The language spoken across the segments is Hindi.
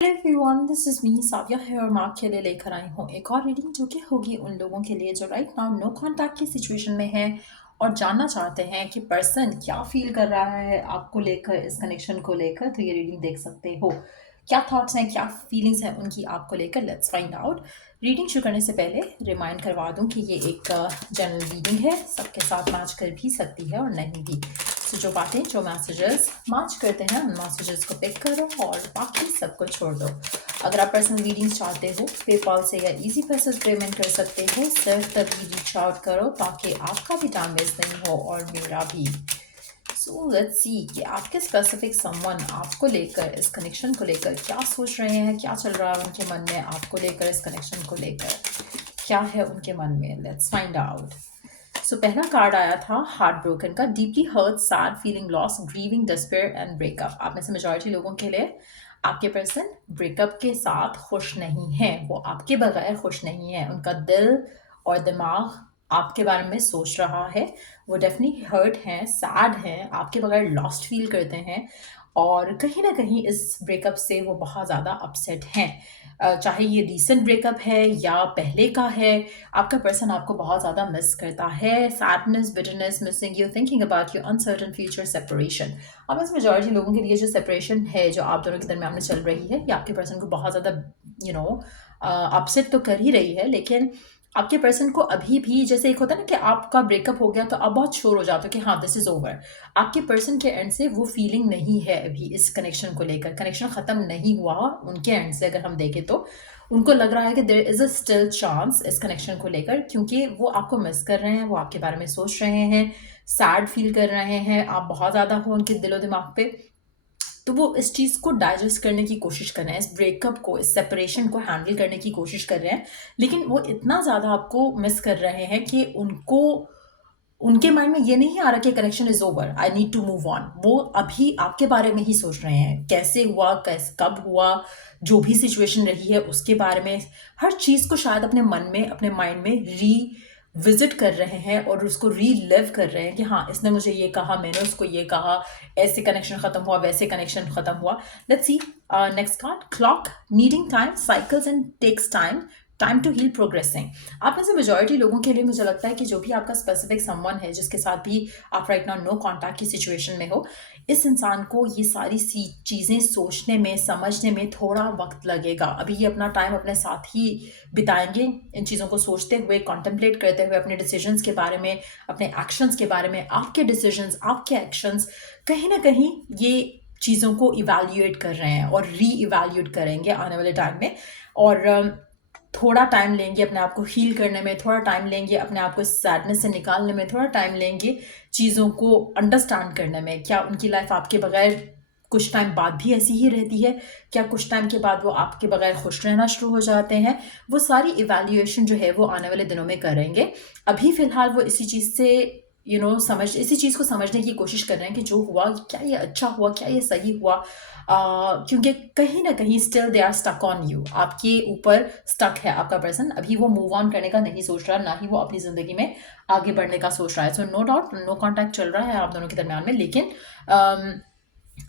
Hello everyone, this is me Saviya है और मैं आपके लिए लेकर आई हूँ एक और रीडिंग जो कि होगी उन लोगों के लिए जो राइट नाउ नो कांटेक्ट की सिचुएशन में है और जानना चाहते हैं कि पर्सन क्या फील कर रहा है आपको लेकर, इस कनेक्शन को लेकर। तो ये रीडिंग देख सकते हो, क्या थॉट्स हैं, क्या फीलिंग्स हैं उनकी आपको लेकर। Let's find out. रीडिंग शुरू करने से पहले रिमाइंड करवा दूं कि ये एक जनरल रीडिंग है, सबके साथ मैच कर भी सकती है और नहीं भी। तो जो बातें, जो मैसेजेस मैच करते हैं उन मैसेजेस को पिक करो और बाकी सबको छोड़ दो। अगर आप पर्सनल रीडिंग्स चाहते हो, पेपाल से या इजी पैसे पेमेंट कर सकते हो। सिर्फ तभी रीच आउट करो ताकि आपका भी टाइम वेस्ट नहीं हो और मेरा भी। सो लेट्स सी कि आपके स्पेसिफिक समवन आपको लेकर, इस कनेक्शन को लेकर क्या सोच रहे हैं, क्या चल रहा है उनके मन में आपको लेकर, इस कनेक्शन को लेकर क्या है उनके मन में। Let's find out. सो पहला कार्ड आया था हार्ट ब्रोकन का, deeply hurt, sad, feeling loss, grieving, despair and breakup. आप में से मेजॉरिटी लोगों के लिए आपके पर्सन ब्रेकअप के साथ खुश नहीं है, वो आपके बगैर खुश नहीं है। उनका दिल और दिमाग आपके बारे में सोच रहा है, वो डेफिनेटली हर्ट हैं, सैड हैं, आपके बगैर लॉस्ट फील करते हैं और कहीं ना कहीं इस ब्रेकअप से वो बहुत ज़्यादा अपसेट हैं। चाहे ये रीसेंट ब्रेकअप है या पहले का है, आपका पर्सन आपको बहुत ज़्यादा मिस करता है। Sadness, bitterness, missing you, thinking about your uncertain future, separation. अब इस मेजॉरिटी लोगों के लिए जो सेपरेशन है जो आप दोनों के दरमियान में चल रही है, ये आपके पर्सन को बहुत ज़्यादा अपसेट तो कर ही रही है। लेकिन आपके पर्सन को अभी भी, जैसे एक होता है ना कि आपका ब्रेकअप हो गया तो आप बहुत श्योर हो जाते हो कि हाँ दिस इज ओवर, आपके पर्सन के एंड से वो फीलिंग नहीं है अभी इस कनेक्शन को लेकर। कनेक्शन खत्म नहीं हुआ उनके एंड से, अगर हम देखें तो उनको लग रहा है कि there is a still chance इस कनेक्शन को लेकर, क्योंकि वो आपको मिस कर रहे हैं, वो आपके बारे में सोच रहे हैं, सैड फील कर रहे हैं, आप बहुत ज़्यादा हो उनके दिलो दिमाग पे। तो वो इस चीज़ को डाइजेस्ट करने की कोशिश कर रहे हैं, इस ब्रेकअप को, इस सेपरेशन को हैंडल करने की कोशिश कर रहे हैं। लेकिन वो इतना ज़्यादा आपको मिस कर रहे हैं कि उनको, उनके माइंड में ये नहीं आ रहा कि connection is over, I need to move on. वो अभी आपके बारे में ही सोच रहे हैं, कैसे हुआ, कैसे, कब हुआ, जो भी सिचुएशन रही है उसके बारे में, हर चीज़ को शायद अपने मन में, अपने माइंड में विजिट कर रहे हैं और उसको रीलिव कर रहे हैं कि हाँ इसने मुझे ये कहा, मैंने उसको ये कहा, ऐसे कनेक्शन खत्म हुआ, वैसे कनेक्शन खत्म हुआ। Let's see next card, clock, needing time, cycles and takes time, time to heal, progressing. आप में से मेजॉरिटी लोगों के लिए मुझे लगता है कि जो भी आपका स्पेसिफिक समवन है जिसके साथ भी आप राइट नाउ नो कॉन्टैक्ट की सिचुएशन में हो, इस इंसान को ये सारी सी चीज़ें सोचने में, समझने में थोड़ा वक्त लगेगा। अभी ये अपना टाइम अपने साथ ही बिताएंगे, इन चीज़ों को सोचते हुए, कॉन्टेम्पलेट करते हुए, अपने डिसीजंस के बारे में, अपने एक्शंस के बारे में। आपके डिसीजंस, आपके एक्शंस कहीं ना कहीं ये चीज़ों को इवैल्यूएट कर रहे हैं और री इवैल्यूएट करेंगे आने वाले टाइम में। और थोड़ा टाइम लेंगे अपने आप को हील करने में, थोड़ा टाइम लेंगे अपने आप को सैडनेस से निकालने में, थोड़ा टाइम लेंगे चीज़ों को अंडरस्टैंड करने में। क्या उनकी लाइफ आपके बगैर कुछ टाइम बाद भी ऐसी ही रहती है? क्या कुछ टाइम के बाद वो आपके बगैर खुश रहना शुरू हो जाते हैं? वो सारी इवैल्यूएशन जो है वो आने वाले दिनों में करेंगे। अभी फ़िलहाल वो इसी चीज़ से इसी चीज़ को समझने की कोशिश कर रहे हैं कि जो हुआ, क्या ये अच्छा हुआ, क्या ये सही हुआ? क्योंकि कहीं न कहीं still they are stuck on you, आपके ऊपर स्टक है आपका पर्सन। अभी वो मूव ऑन करने का नहीं सोच रहा, ना ही वो अपनी ज़िंदगी में आगे बढ़ने का सोच रहा है। So no doubt no contact चल रहा है आप दोनों के दरमियान में, लेकिन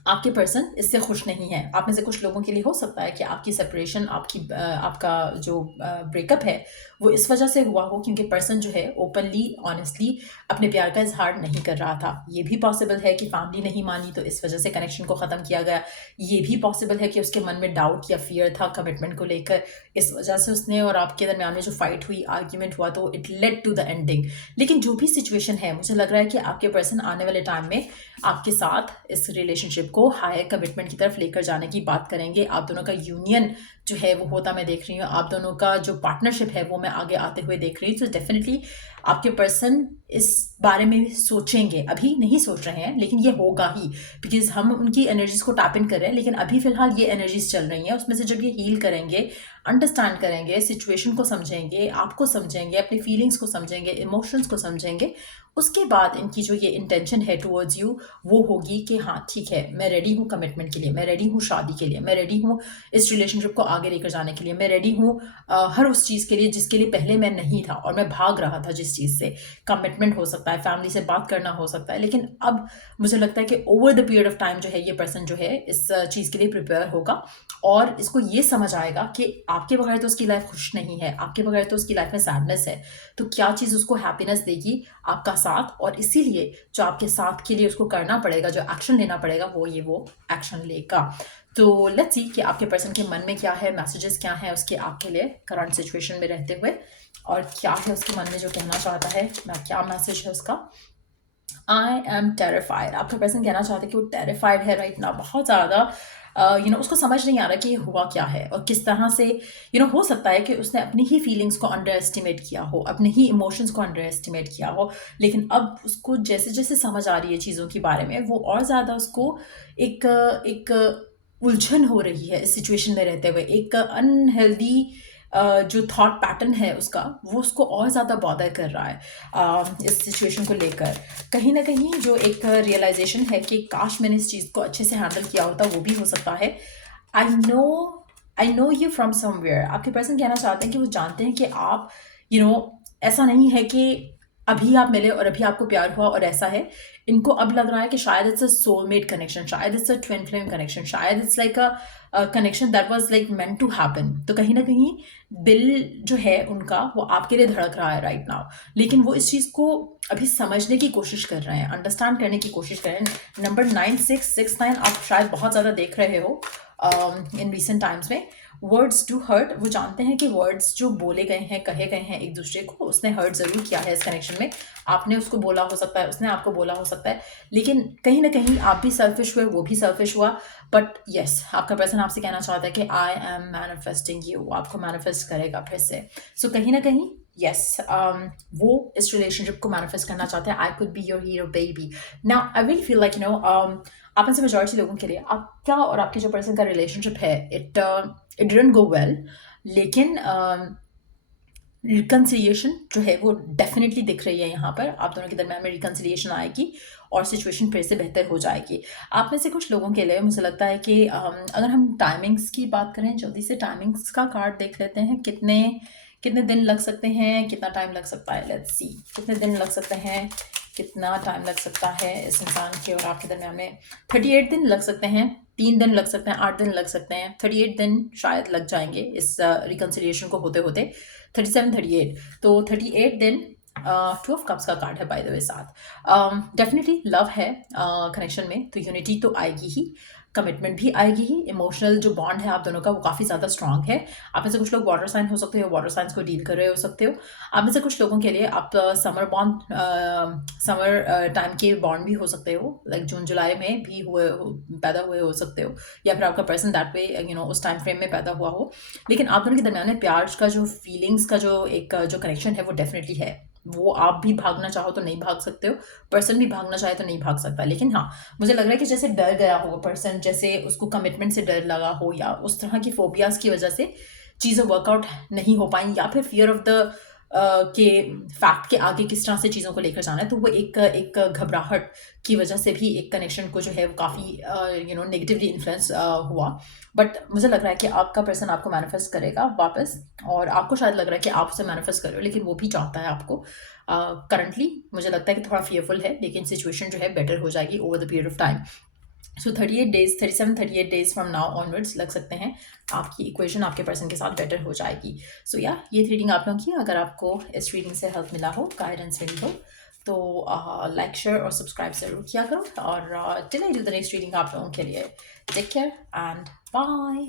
आपके पर्सन इससे खुश नहीं है। आप में से कुछ लोगों के लिए हो सकता है कि आपकी सेपरेशन, आपका जो ब्रेकअप है वो इस वजह से हुआ हो क्योंकि पर्सन जो है ओपनली, ऑनेस्टली अपने प्यार का इजहार नहीं कर रहा था। ये भी पॉसिबल है कि फैमिली नहीं मानी तो इस वजह से कनेक्शन को ख़त्म किया गया। ये भी पॉसिबल है कि उसके मन में डाउट या फियर था कमिटमेंट को लेकर, इस वजह से उसने और आपके दरमियान में जो फाइट हुई, आर्ग्यूमेंट हुआ, तो it led to the ending. लेकिन जो भी सिचुएशन है, मुझे लग रहा है कि आपके पर्सन आने वाले टाइम में आपके साथ इस रिलेशनशिप को हायर कमिटमेंट की तरफ लेकर जाने की बात करेंगे। आप दोनों का यूनियन जो है वो होता मैं देख रही हूँ, आप दोनों का जो पार्टनरशिप है वो मैं आगे आते हुए देख रही हूँ। तो डेफिनेटली आपके पर्सन इस बारे में सोचेंगे, अभी नहीं सोच रहे हैं लेकिन ये होगा ही, बिकॉज हम उनकी एनर्जीज को टैप इन कर रहे हैं। लेकिन अभी फिलहाल ये एनर्जीज चल रही हैं, उसमें से जब ये हील करेंगे, अंडरस्टैंड करेंगे, सिचुएशन को समझेंगे, आपको समझेंगे, अपनी फीलिंग्स को समझेंगे, इमोशंस को समझेंगे, उसके बाद इनकी जो ये इंटेंशन है टुवर्ड्स यू वो होगी कि हाँ ठीक है, मैं रेडी हूँ कमिटमेंट के लिए, मैं रेडी हूँ शादी के लिए, मैं रेडी हूँ इस रिलेशनशिप को आगे लेकर जाने के लिए, मैं रेडी हूँ हर उस चीज़ के लिए जिसके लिए पहले मैं नहीं था और मैं भाग रहा था जिस इस चीज़ से। कमिटमेंट हो सकता है, फैमिली से बात करना हो सकता है, लेकिन अब मुझे लगता है कि over the period of time जो है ये पर्सन जो है इस चीज़ के लिए प्रिपेयर होगा और इसको ये समझ आएगा कि आपके बगैर तो उसकी लाइफ खुश नहीं है, आपके बगैर तो उसकी लाइफ में सैडनेस है। तो क्या चीज़ उसको हैप्पीनेस देगी? आपका साथ। और इसीलिए जो आपके साथ के लिए उसको करना पड़ेगा, जो एक्शन लेना पड़ेगा, वो एक्शन लेगा। तो लेट्स सी कि आपके पर्सन के मन में क्या है, मैसेजेस क्या हैं उसके आपके लिए करंट सिचुएशन में रहते हुए, और क्या है उसके मन में जो कहना चाहता है, ना क्या मैसेज है उसका। I am terrified. आपका पर्सन कहना चाहता है कि वो टेरिफाइड है राइट ना, बहुत ज़्यादा। उसको समझ नहीं आ रहा कि ये हुआ क्या है और किस तरह से हो सकता है कि उसने अपनी ही फीलिंग्स को अंडर एस्टिमेट किया हो, अपने ही इमोशंस को अंडर एस्टिमेट किया हो, लेकिन अब उसको जैसे जैसे समझ आ रही है चीज़ों के बारे में, वो और ज़्यादा उसको एक एक उलझन हो रही है इस सिचुएशन में रहते हुए। एक अनहेल्दी जो थॉट पैटर्न है उसका, वो उसको और ज़्यादा बॉदर कर रहा है इस सिचुएशन को लेकर। कहीं ना कहीं जो एक रियलाइजेशन है कि काश मैंने इस चीज़ को अच्छे से हैंडल किया होता, वो भी हो सकता है। I know you from somewhere. आपके पर्सन कहना चाहते हैं कि वो जानते हैं कि आप ऐसा नहीं है कि अभी आप मिले और अभी आपको प्यार हुआ और ऐसा है। इनको अब लग रहा है कि शायद इट्स अ सोलमेट कनेक्शन, शायद it's a twin flame connection, शायद it's like a connection that was like meant to happen. तो कहीं ना कहीं दिल जो है उनका वो आपके लिए धड़क रहा है राइट नाउ, लेकिन वो इस चीज़ को अभी समझने की कोशिश कर रहे हैं, अंडरस्टैंड करने की कोशिश कर रहे हैं। नंबर 9669 आप शायद बहुत ज़्यादा देख रहे हो इन रिसेंट टाइम्स में। वर्ड्स टू हर्ट, वो जानते हैं कि वर्ड्स जो बोले गए हैं, कहे गए हैं एक दूसरे को, उसने हर्ट ज़रूर किया है इस कनेक्शन में। आपने उसको बोला हो सकता है, उसने आपको बोला हो सकता है, लेकिन कहीं ना कहीं आप भी सेल्फिश हुए, वो भी सेल्फिश हुआ। बट यस, आपका पर्सन आपसे कहना चाहता है कि आई एम मैनिफेस्टिंग यू, आपको मैनिफेस्ट करेगा फिर से। सो कहीं ना कहीं यस, वो इस रिलेशनशिप को मैनिफेस्ट करना चाहते हैं। I could be your hero baby. Now I will feel like आप में से मेजॉरिटी लोगों के लिए आपका और आपके जो पर्सन का रिलेशनशिप है, इट डिडंट गो वेल, लेकिन रिकन्सिलिएशन जो है वो डेफिनेटली दिख रही है यहाँ पर। आप दोनों के दरम्यान में रिकन्सिलिएशन आएगी और सिचुएशन फिर से बेहतर हो जाएगी। आप में से कुछ लोगों के लिए मुझे लगता है कि अगर हम टाइमिंग्स की बात करें, जल्दी से टाइमिंग्स का कार्ड देख लेते हैं। कितने कितने दिन लग सकते हैं, कितना टाइम लग सकता है, लेट्स सी। कितने दिन लग सकते हैं, कितना टाइम लग सकता है इस इंसान के और आपके दरम्यान में। 38 दिन लग सकते हैं, 3 दिन लग सकते हैं, 8 दिन लग सकते हैं, 38 दिन शायद लग जाएंगे इस रिकन्सिलिएशन को होते होते। 37, 38, तो 38 दिन। 2 ऑफ कप्स का कार्ड है बाय द वे साथ। डेफिनेटली लव है कनेक्शन में, तो यूनिटी तो आएगी ही, कमिटमेंट भी आएगी ही। इमोशनल जो बॉन्ड है आप दोनों का वो काफ़ी ज़्यादा स्ट्रांग है। आप में से कुछ लोग वाटर साइन हो सकते हो, वाटर साइंस को डील कर रहे हो सकते हो। आप में से कुछ लोगों के लिए आप समर बॉन्ड, समर टाइम के बॉन्ड भी हो सकते हो, लाइक जून जुलाई में भी पैदा हुए हो सकते हो, या फिर आपका पर्सन दैट वे उस टाइम फ्रेम में पैदा हुआ हो। लेकिन आप दोनों के दरमियान में प्यार का जो फीलिंग्स का जो एक जो कनेक्शन है वो डेफिनेटली है। वो आप भी भागना चाहो तो नहीं भाग सकते हो, पर्सन भी भागना चाहे तो नहीं भाग सकता। लेकिन हाँ, मुझे लग रहा है कि जैसे डर गया हो पर्सन, जैसे उसको कमिटमेंट से डर लगा हो, या उस तरह की फोबियाज की वजह से चीज़ें वर्कआउट नहीं हो पाई, या फिर फियर ऑफ द के फैक्ट के आगे किस तरह से चीज़ों को लेकर जाना है, तो वो एक घबराहट की वजह से भी एक कनेक्शन को जो है वो काफ़ी नेगेटिवली इन्फ्लुएंस हुआ। बट मुझे लग रहा है कि आपका पर्सन आपको मैनिफेस्ट करेगा वापस, और आपको शायद लग रहा है कि आप उसे मैनिफेस्ट कर रहे हो, लेकिन वो भी चाहता है आपको। करंटली मुझे लगता है कि थोड़ा फियरफुल है, लेकिन सिचुएशन जो है बेटर हो जाएगी over the period of time. So 38 days, 37, 38 days from now onwards लग सकते हैं आपकी इक्वेशन आपके पर्सन के साथ बेटर हो जाएगी। सो ये रीडिंग आप लोगों की, अगर आपको इस रीडिंग से हेल्प मिला हो, गाइडेंस मिली हो, तो लाइक, शेयर और सब्सक्राइब ज़रूर किया करो। और till I do the next reading आप लोगों के लिए, टेक केयर एंड बाय।